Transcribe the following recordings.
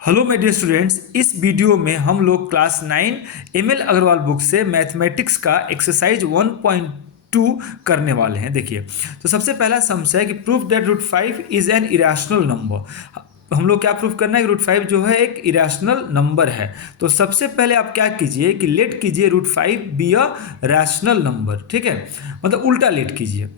Hello my dear students, इस video में हम लोग क्लास 9 एमएल अग्रवाल बुक से मैथमेटिक्स का एक्सरसाइज 1.2 करने वाले हैं। देखिए, तो सबसे पहला समस्या है कि proof that root 5 is an irrational number. हम लोग क्या प्रूफ करना है कि रूट 5 जो है एक इरेशनल नंबर है। तो सबसे पहले आप क्या कीजिए कि लेट कीजिए root 5 be a rational number. ठीक है, मतलब उल्टा लेट कीजिए।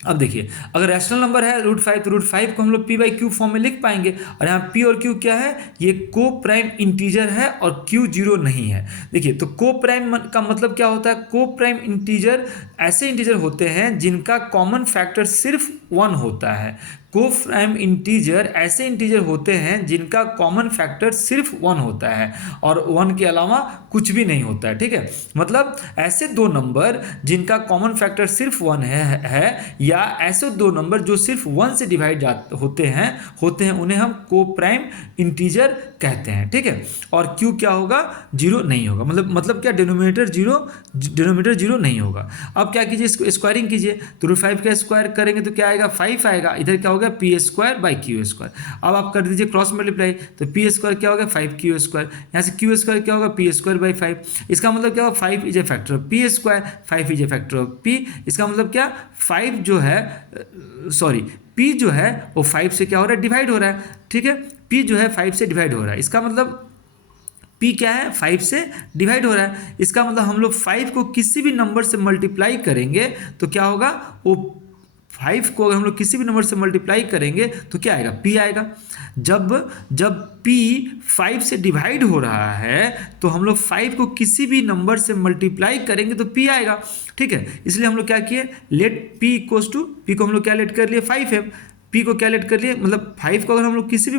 अब देखिए, अगर रैशनल नंबर है रूट 5 तो रूट 5 को हम लोग पी बाई क्यू फॉर्म में लिख पाएंगे। और यहाँ पी और क्यू क्या है, ये को प्राइम इंटीजर है और क्यू जीरो नहीं है। देखिए, तो को प्राइम का मतलब क्या होता है, को प्राइम इंटीजर ऐसे इंटीजर होते हैं जिनका कॉमन फैक्टर सिर्फ 1 होता है। को प्राइम इंटीजर ऐसे इंटीजर होते हैं जिनका कॉमन फैक्टर सिर्फ 1 होता है और 1 के अलावा कुछ भी नहीं होता है। ठीक है, मतलब ऐसे दो नंबर जिनका कॉमन फैक्टर सिर्फ 1 है या ऐसे दो नंबर जो सिर्फ 1 से डिवाइड होते हैं उन्हें हम को प्राइम इंटीजर कहते हैं। ठीक है, और क्यू क्या होगा, जीरो नहीं होगा। मतलब क्या, डिनोमिनेटर जीरो नहीं होगा। अब क्या कीजिए, इसको स्क्वायरिंग कीजिए। तो रूट 5 का स्क्वायर करेंगे तो क्या आएगा, 5 आएगा। इधर क्या होगा, P square by Q square. अब आप कर दीजिए क्रॉस मल्टीप्लाई, तो पी स्क्वायर क्या होगा, 5 क्यू स्क्वायर। यहाँ से क्यू स्क्वायर क्या होगा, पी स्क्वायर बाई 5। इसका मतलब क्या होगा, 5 is a factor of P square, 5 is a factor of P. इसका मतलब क्या, 5 जो है पी जो है वो 5 से क्या हो रहा है, डिवाइड हो रहा है। ठीक है, पी जो है 5 से डिवाइड हो रहा है। इसका मतलब पी क्या है, 5 से डिवाइड हो रहा है। इसका मतलब हम लोग 5 को किसी भी नंबर से मल्टीप्लाई करेंगे तो क्या होगा, वो 5 को अगर हम लोग किसी भी नंबर से मल्टीप्लाई करेंगे तो क्या आएगा, पी आएगा। जब पी 5 से डिवाइड हो रहा है तो हम लोग 5 को किसी भी नंबर से मल्टीप्लाई करेंगे तो पी आएगा। ठीक है, इसलिए हम लोग क्या किए, let P equals to, P को हम लोग क्या लेट कर लिए, 5 है। पी को क्या लेट कर लिए, मतलब 5 को अगर हम लोग किसी भी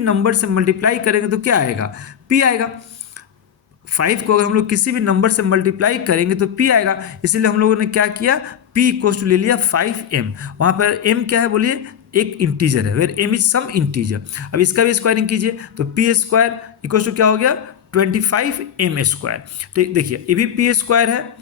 नंबर से मल्टीप्लाई करेंगे तो क्या आएगा, पी आएगा। 5 को अगर हम लोग किसी भी नंबर से मल्टीप्लाई करेंगे तो पी आएगा। इसीलिए हम लोगों ने क्या किया, पी इक्वल्स टू ले लिया 5m। वहाँ पर m क्या है बोलिए, एक इंटीजर है, where m is some integer. अब इसका भी स्क्वायरिंग कीजिए तो पी स्क्वायर इक्वल्स टू क्या हो गया, 25m स्क्वायर। तो देखिए, ये भी पी स्क्वायर है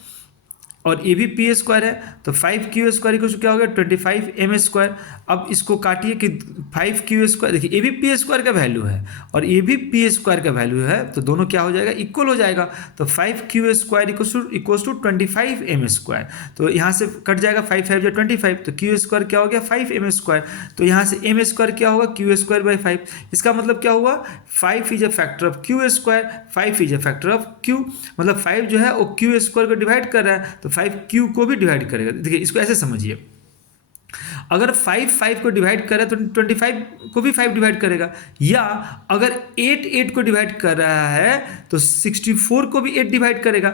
और ये भी पी स्क्वायर है, तो 5q स्क्वायर इक्वल टू क्या हो गया, 25m स्क्वायर। अब इसको काटिए कि 5q स्क्वायर, देखिए ये भी पी स्क्वायर का वैल्यू है और ये भी पी स्क्वायर का वैल्यू है, तो दोनों क्या हो जाएगा, इक्वल हो जाएगा। तो 5q square equals to 25m square. तो यहाँ से कट जाएगा, 5 5 25, तो q स्क्वायर क्या हो गया, 5m स्क्वायर। तो यहाँ से m स्क्वायर क्या होगा, q स्क्वायर बाई 5। इसका मतलब क्या हुआ, 5 is a factor of q square, 5 is a factor of q। मतलब 5 जो है वो q स्क्वायर को डिवाइड कर रहा है तो 5q को भी डिवाइड करेगा। देखिए, इसको ऐसे समझिए, अगर 5 को डिवाइड कर रहा है तो 25 को भी 5 डिवाइड करेगा, या अगर 8 को डिवाइड कर रहा है तो 64 को भी 8 डिवाइड करेगा।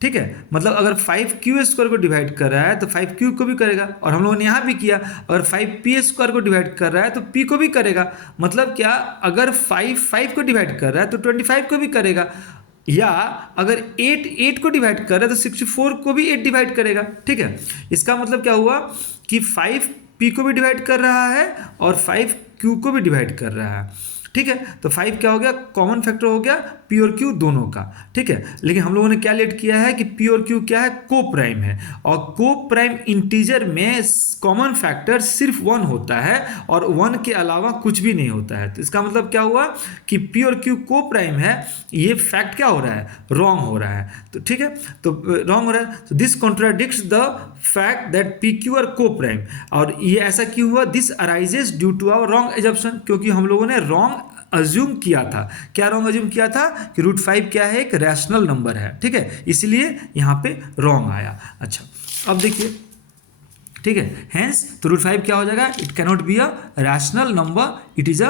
ठीक है, मतलब अगर 5q स्क्वायर को डिवाइड कर रहा है तो 5q को भी करेगा। और हम लोगों ने यहाँ भी किया, अगर 5p स्क्वायर को डिवाइड कर रहा है तो p को भी करेगा। मतलब क्या, अगर 5 को डिवाइड कर रहा है तो 25 को भी करेगा, या अगर 8 को डिवाइड कर रहा है तो 64 को भी 8 डिवाइड करेगा। ठीक है, इसका मतलब क्या हुआ कि 5 p को भी डिवाइड कर रहा है और 5 q को भी डिवाइड कर रहा है। ठीक है, तो 5 क्या हो गया, कॉमन फैक्टर हो गया p और q दोनों का। ठीक है, लेकिन हम लोगों ने क्या लेट किया है कि p और q क्या है, को प्राइम है, और को प्राइम इंटीजर में कॉमन फैक्टर सिर्फ 1 होता है और 1 के अलावा कुछ भी नहीं होता है। तो इसका मतलब क्या हुआ कि p और q को प्राइम है, ये फैक्ट क्या हो रहा है, रॉन्ग हो रहा है। तो ठीक है, तो रॉन्ग हो रहा है, तो this contradicts the fact that P Q are को प्राइम। और ये ऐसा क्यों हुआ, this arises due to our wrong assumption, क्योंकि हम लोगों ने रॉन्ग अज्यूम किया था। क्या रॉन्ग अज्यूम किया था कि रूट 5 क्या है, एक रैशनल नंबर है। ठीक है, इसलिए यहाँ पे रॉन्ग आया। अच्छा, अब देखिए, ठीक है, हेंस तो रूट 5 क्या हो जाएगा, it cannot be a rational number, it is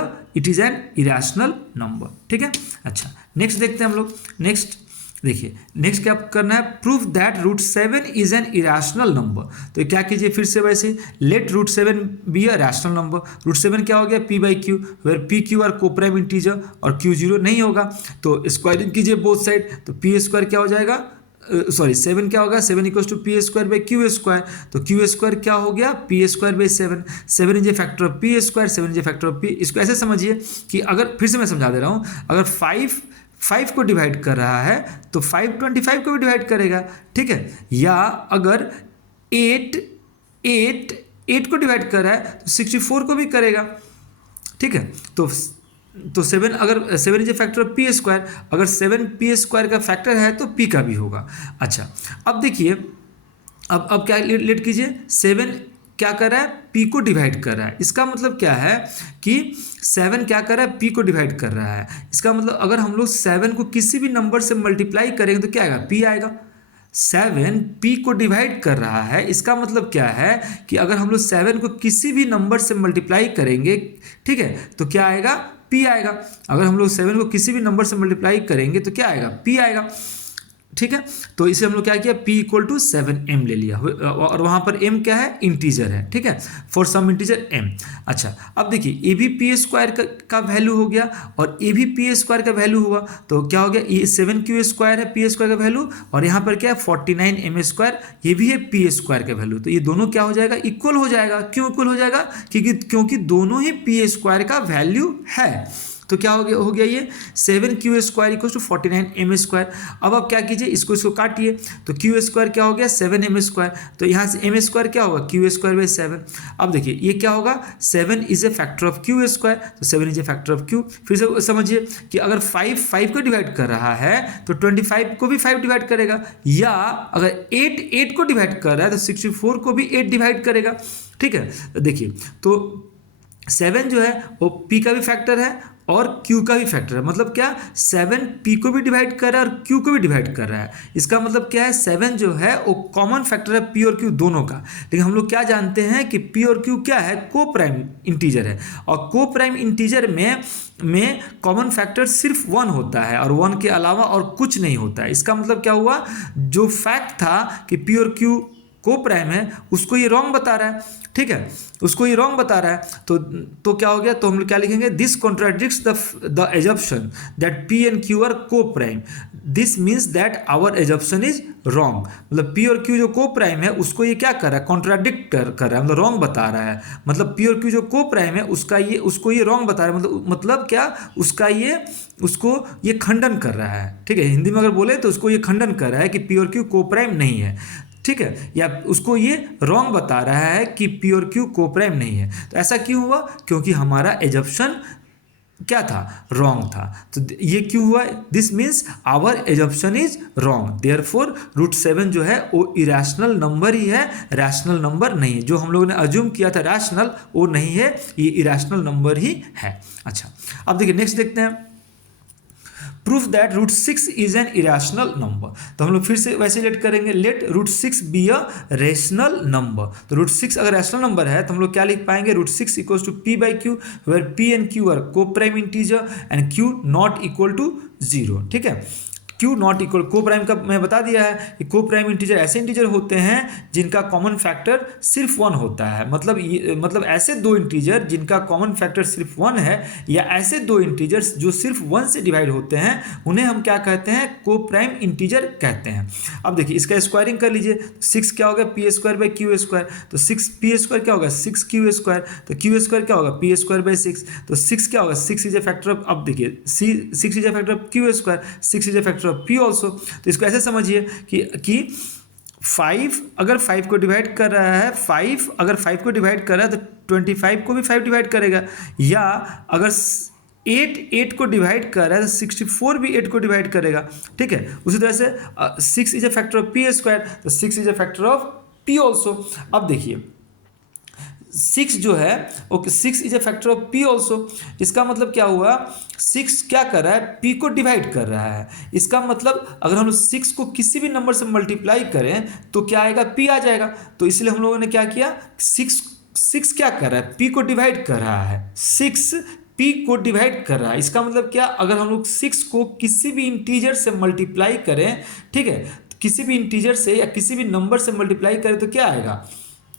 an irrational number. ठीक है, अच्छा नेक्स्ट देखते हैं हम लोग। नेक्स्ट देखिए, नेक्स्ट क्या करना है, proof that root 7 is an irrational number. तो क्या कीजिए, फिर से वैसे let root 7 be a rational number. Root 7 क्या हो गया, p by Q, where P Q are को प्राइम इंटीजर और q जीरो नहीं होगा। तो स्क्वायरिंग कीजिए बोथ साइड, तो p स्क्वायर क्या हो जाएगा, 7 क्या होगा, 7 equals to P square by Q square. तो क्यू स्क्वायर क्या हो गया, P square by 7। 7 is a factor of P square, 7 is a factor of P. इसको ऐसे समझिए कि अगर, फिर से मैं समझा दे रहा हूँ, अगर 5 को डिवाइड कर रहा है तो 5 25 को भी डिवाइड करेगा। ठीक है, या अगर 8 को डिवाइड कर रहा है तो 64 को भी करेगा। ठीक है, तो तो 7 अगर 7 is a factor of P square, अगर 7 पी स्क्वायर का फैक्टर है तो पी का भी होगा। अच्छा, अब देखिए, अब क्या लेट कीजिए, 7 क्या कर रहा है, पी को डिवाइड कर रहा है। इसका मतलब क्या है कि 7 क्या कर रहा है, पी को डिवाइड कर रहा है। इसका मतलब अगर हम लोग 7 को किसी भी नंबर से मल्टीप्लाई करेंगे तो क्या आएगा, पी आएगा। 7 पी को डिवाइड कर रहा है, इसका मतलब क्या है कि अगर हम लोग 7 को किसी भी नंबर से मल्टीप्लाई करेंगे, ठीक है, तो क्या आएगा, पी आएगा। अगर हम लोग 7 को किसी भी नंबर से मल्टीप्लाई करेंगे तो क्या आएगा, पी आएगा। ठीक है, तो इसे हम लोग क्या किया, p इक्वल टू 7m ले लिया, और वहाँ पर m क्या है, इंटीजर है। ठीक है, फॉर सम इंटीजर m। अच्छा, अब देखिए ये भी पी स्क्वायर का वैल्यू हो गया और ये भी पी स्क्वायर का वैल्यू हुआ, तो क्या हो गया, ये 7q स्क्वायर है पी स्क्वायर का वैल्यू, और यहाँ पर क्या है 49m स्क्वायर, ये भी है पी स्क्वायर का वैल्यू। तो ये दोनों क्या हो जाएगा, इक्वल हो जाएगा। क्यों इक्वल हो जाएगा, क्योंकि दोनों ही पी स्क्वायर का वैल्यू है। तो क्या हो गया ये 7q square equal to 49m square. अब आप क्या कीजिए, इसको काटिए, तो q स्क्वायर क्या हो गया 7m स्क्वायर, तो यहाँ से m स्क्वायर क्या होगा, q स्क्वायर बाई 7। अब देखिए ये क्या होगा, 7 is a factor of q square, तो 7 is a factor of q। फिर से समझिए कि अगर 5 को डिवाइड कर रहा है तो 25 को भी 5 डिवाइड करेगा, या अगर 8 को डिवाइड कर रहा है तो 64 को भी 8 डिवाइड करेगा। ठीक है, तो देखिए, तो 7 जो है वो p का भी फैक्टर है और q का भी फैक्टर है। मतलब क्या, 7 p को भी डिवाइड कर रहा है और q को भी डिवाइड कर रहा है। इसका मतलब क्या है, 7 जो है वो कॉमन फैक्टर है p और q दोनों का। लेकिन हम लोग क्या जानते हैं कि p और q क्या है, को प्राइम इंटीजर है, और को प्राइम इंटीजर में कॉमन फैक्टर सिर्फ 1 होता है और 1 के अलावा और कुछ नहीं होता है। इसका मतलब क्या हुआ, जो फैक्ट था कि p और q को प्राइम है उसको ये रॉन्ग बता रहा है। ठीक है, उसको ये रॉन्ग बता रहा है, तो क्या हो गया, तो हम लोग क्या लिखेंगे, this contradicts the assumption that P and Q are को prime, this means that our assumption is wrong. मतलब पी और क्यू जो को प्राइम है उसको ये क्या कर रहा है, कॉन्ट्राडिक्ट कर रहा है, मतलब रॉन्ग बता रहा है। मतलब पी और क्यू जो को प्राइम है उसको ये रॉन्ग बता रहा है, मतलब क्या, उसको ये खंडन कर रहा है। ठीक है, हिंदी में अगर बोले तो उसको ये खंडन कर रहा है कि पी और क्यू को प्राइम नहीं है। ठीक है, या उसको ये रॉन्ग बता रहा है कि पी और क्यू को प्राइम नहीं है। तो ऐसा क्यों हुआ, क्योंकि हमारा एजप्शन क्या था, रॉन्ग था। तो ये क्यों हुआ, this means our assumption is wrong, therefore √7 जो है वो इरेशनल नंबर ही है, रैशनल नंबर नहीं है। जो हम लोगों ने अज्यूम किया था रैशनल, वो नहीं है, ये इरेशनल नंबर ही है। अच्छा, अब देखिए नेक्स्ट देखते हैं, proof that √6 is an irrational number. तो हम लोग फिर से वैसे लेट करेंगे, let √6 be a rational number. तो √6 अगर रैशनल नंबर है तो हम लोग क्या लिख पाएंगे, √6 equals to p by Q, where p and q are को prime integer and q not equal to 0। ठीक है, Q not equal, co prime का मैं बता दिया है कि को प्राइम इंटीजर ऐसे इंटीजर होते हैं जिनका कॉमन फैक्टर सिर्फ 1 होता है। मतलब ऐसे दो इंटीजर जिनका कॉमन फैक्टर सिर्फ 1 है, या ऐसे दो इंटीजर्स जो सिर्फ 1 से डिवाइड होते हैं, उन्हें हम क्या कहते हैं, को प्राइम इंटीजर कहते हैं। अब देखिए इसका स्क्वायरिंग कर लीजिए, 6 क्या होगा, P square by Q square, तो 6 पी स्क्वायर क्या होगा, 6q स्क्वायर, तो क्यू स्क्वायर क्या होगा, पी स्क्वायर बाई 6, तो 6 क्या होगा, 6 इज ए फैक्टर ऑफ, अब देखिए 6 is a factor of Q square, 6 is a factor of p also. तो इसको ऐसे समझिए कि 5 अगर 5 को डिवाइड कर रहा है, 5 अगर 5 को डिवाइड कर रहा है तो 25 को भी 5 डिवाइड करेगा, या अगर 8 को डिवाइड कर रहा है तो 64 भी 8 को डिवाइड करेगा। ठीक है, उसी तरह से 6 is a factor of P square, तो 6 is a factor of p also. अब देखिए 6 जो है, okay 6 is a factor of p also. इसका मतलब क्या हुआ, 6 क्या कर रहा है, p को डिवाइड कर रहा है। इसका मतलब अगर हम लोग 6 को किसी भी नंबर से मल्टीप्लाई करें तो क्या आएगा, p आ जाएगा। तो इसलिए हम लोगों ने क्या किया, 6 क्या कर रहा है, p को डिवाइड कर रहा है, 6 p को डिवाइड कर रहा है। इसका मतलब क्या, अगर हम लोग 6 को किसी भी इंटीजर से मल्टीप्लाई करें, ठीक है, किसी भी इंटीजर से या किसी भी नंबर से मल्टीप्लाई करें तो क्या आएगा,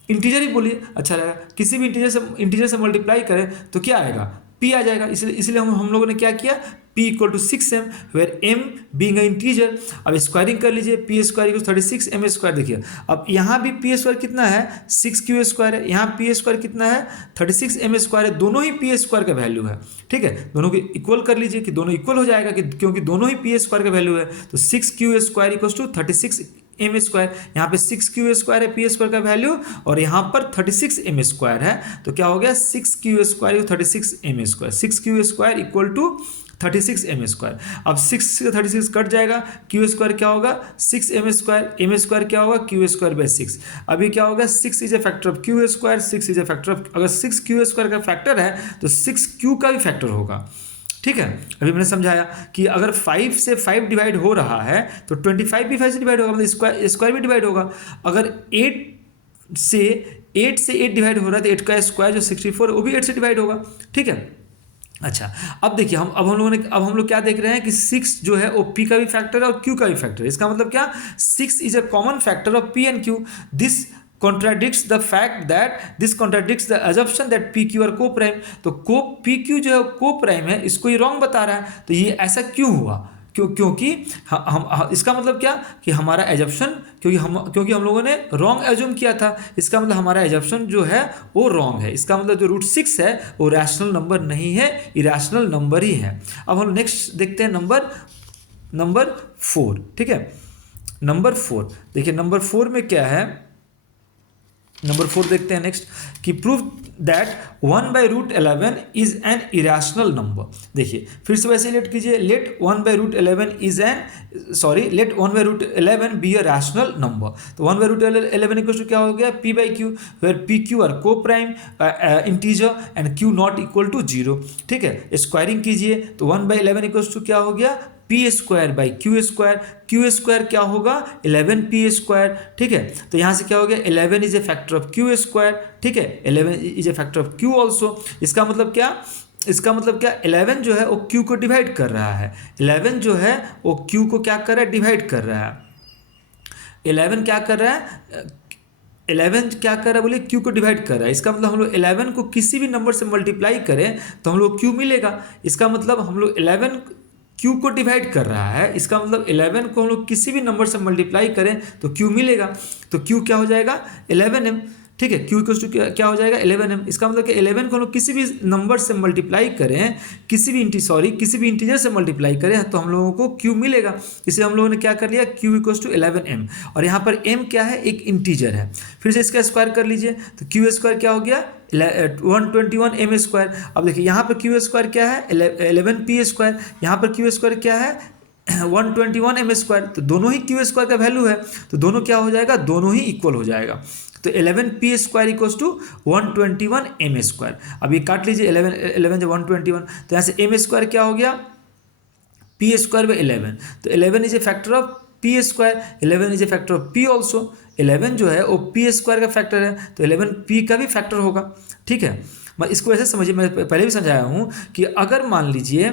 इंटीजर ही बोलिए अच्छा रहेगा, किसी भी इंटीजर से मल्टीप्लाई करें तो क्या आएगा, p आ जाएगा। इसलिए हम लोगों ने क्या किया, p equal to 6m, where m being a integer. अब स्क्वायरिंग कर लीजिए, p square equal 36m square. देखिए अब यहाँ भी p स्क्वायर कितना है, 6q स्क्वायर है, यहाँ p स्क्वायर कितना है, 36m स्क्वायर है। दोनों ही p स्क्वायर का वैल्यू है। ठीक है, दोनों को इक्वल कर लीजिए कि दोनों इक्वल हो जाएगा, कि क्योंकि दोनों ही p स्क्वायर का वैल्यू है। तो 6q square equal to 36 M square, यहाँ पे 6q² है पी स्क्वायर का वैल्यू, और यहाँ पर 36m² है, तो क्या हो गया 6q² 36m², 6q² equal to 36m²। अब 6 से 36 कट जाएगा, q² क्या होगा 6m², m² क्या होगा q²/6। अभी क्या होगा 6 is a factor of q², 6 is a factor of, अगर 6q² का फैक्टर है तो 6q का भी फैक्टर होगा। ठीक है, अभी मैंने समझाया कि अगर 5 से 5 डिवाइड हो रहा है तो 25 भी 5 से डिवाइड होगा, मतलब स्क्वायर भी डिवाइड होगा। अगर 8 से 8 डिवाइड हो रहा है तो 8 का स्क्वायर जो 64 है वो भी 8 से डिवाइड होगा। ठीक है, अच्छा अब देखिए हम लोग क्या देख रहे हैं कि 6 जो है वो p का भी फैक्टर है और q का भी फैक्टर है। इसका मतलब क्या 6 is a common factor of p and q। This contradicts the assumption that PQ और co-prime, तो PQ जो है co-prime है, इसको ये रॉन्ग बता रहा है। तो ये ऐसा क्यों हुआ, क्योंकि हम इसका मतलब क्या कि हमारा एजप्शन, क्योंकि हम लोगों ने रॉन्ग एज्यूम किया था, इसका मतलब हमारा एजप्शन जो है वो रॉन्ग है। इसका मतलब जो √6 है वो रैशनल नंबर नहीं है, इरेशनल नंबर ही है। अब हम नेक्स्ट देखते हैं नंबर 4। ठीक है, नंबर 4 देखिए, नंबर 4 में क्या है, नंबर 4 देखते हैं नेक्स्ट कि prove that 1/√11 is an irrational number. देखिए फिर से वैसे लेट कीजिए, let 1/√11 let 1/√11 be a rational number. तो 1/√11 इक्वल टू क्या हो गया p/q, वेयर pq आर को prime integer and q not equal to 0। ठीक है, स्क्वायरिंग कीजिए तो 1/11 इक्वल टू क्या हो गया p²/q², q² क्या होगा 11p²। ठीक है, तो यहाँ से क्या हो गया 11 is a factor of q²। ठीक है, 11 is a factor of q also. इसका मतलब क्या 11 जो है वो q को डिवाइड कर रहा है, 11 जो है वो q को क्या कर रहा है डिवाइड कर रहा है। 11 क्या कर रहा है 11 क्या कर रहा है बोलिए q को डिवाइड कर रहा है। इसका मतलब हम लोग 11 को किसी भी नंबर से मल्टीप्लाई करें तो हम लोग q मिलेगा। इसका मतलब हम लोग 11 q को डिवाइड कर रहा है, इसका मतलब 11 को हम लोग किसी भी नंबर से मल्टीप्लाई करें तो q मिलेगा। तो q क्या हो जाएगा 11m। ठीक है, q इक्वल्स टू क्या हो जाएगा 11m। इसका मतलब कि 11 को हम लोग किसी भी नंबर से मल्टीप्लाई करें, किसी भी इंटीजर से मल्टीप्लाई करें तो हम लोगों को q मिलेगा। इसलिए हम लोगों ने क्या कर लिया q इक्वल्स टू 11m, और यहाँ पर m क्या है एक इंटीजर है। फिर से इसका स्क्वायर कर लीजिए तो q² क्या हो गया 121m²। अब देखिए यहाँ पर q² क्या है 11p², यहाँ पर q² क्या है 121m²। तो दोनों ही q² का वैल्यू है, तो दोनों क्या हो जाएगा दोनों ही इक्वल हो जाएगा। तो 11p² इक्वल्स टू 121m²। अब ये काट लीजिए 11 जब 121, तो यहाँ से m² क्या हो गया p²/11। तो 11 is a factor of p², 11 is a factor of p also. 11 जो है वो p² का फैक्टर है, तो 11 p का भी फैक्टर होगा। ठीक है, मैं इसको ऐसे समझिए, मैं पहले भी समझाया हूँ कि अगर मान लीजिए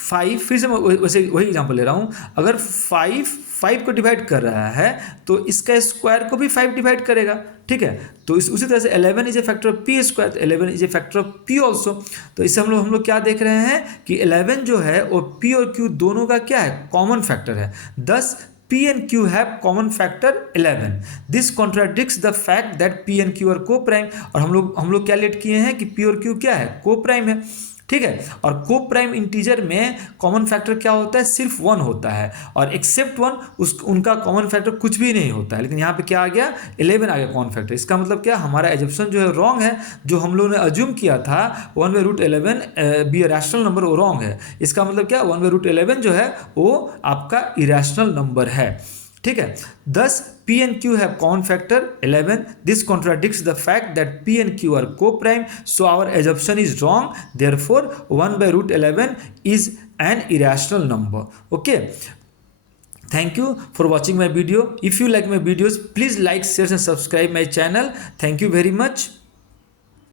5, फिर से मैं वैसे वही एग्जांपल ले रहा हूँ, अगर 5 को डिवाइड कर रहा है तो इसका स्क्वायर को भी 5 डिवाइड करेगा। ठीक है, तो उसी तरह से 11 is a factor of p², तो 11 is a factor of p also. तो इससे हम लोग क्या देख रहे हैं कि 11 जो है वो p और q दोनों का क्या है कॉमन फैक्टर है। thus p and q have common factor 11. This contradicts the fact that p and q are co-prime। और हम लोग क्या लेट किए हैं कि p और q क्या है co-prime है। ठीक है, और को प्राइम इंटीजर में कॉमन फैक्टर क्या होता है सिर्फ 1 होता है, और एक्सेप्ट 1 उनका कॉमन फैक्टर कुछ भी नहीं होता है। लेकिन यहाँ पे क्या आ गया 11 आ गया कॉमन फैक्टर। इसका मतलब क्या हमारा एजप्शन जो है रॉन्ग है, जो हम लोगों ने अज्यूम किया था 1/√11 बी रैशनल नंबर वो रॉन्ग है। इसका मतलब क्या 1/√11 जो है वो आपका इरेशनल नंबर है। ठीक है, thus p and q have common factor 11. This contradicts the fact that p and q are co-prime, so our assumption is wrong. Therefore 1/√11 is an irrational number. Okay, thank you for watching my video. If you like my videos, please like, share and subscribe my channel. Thank you very much.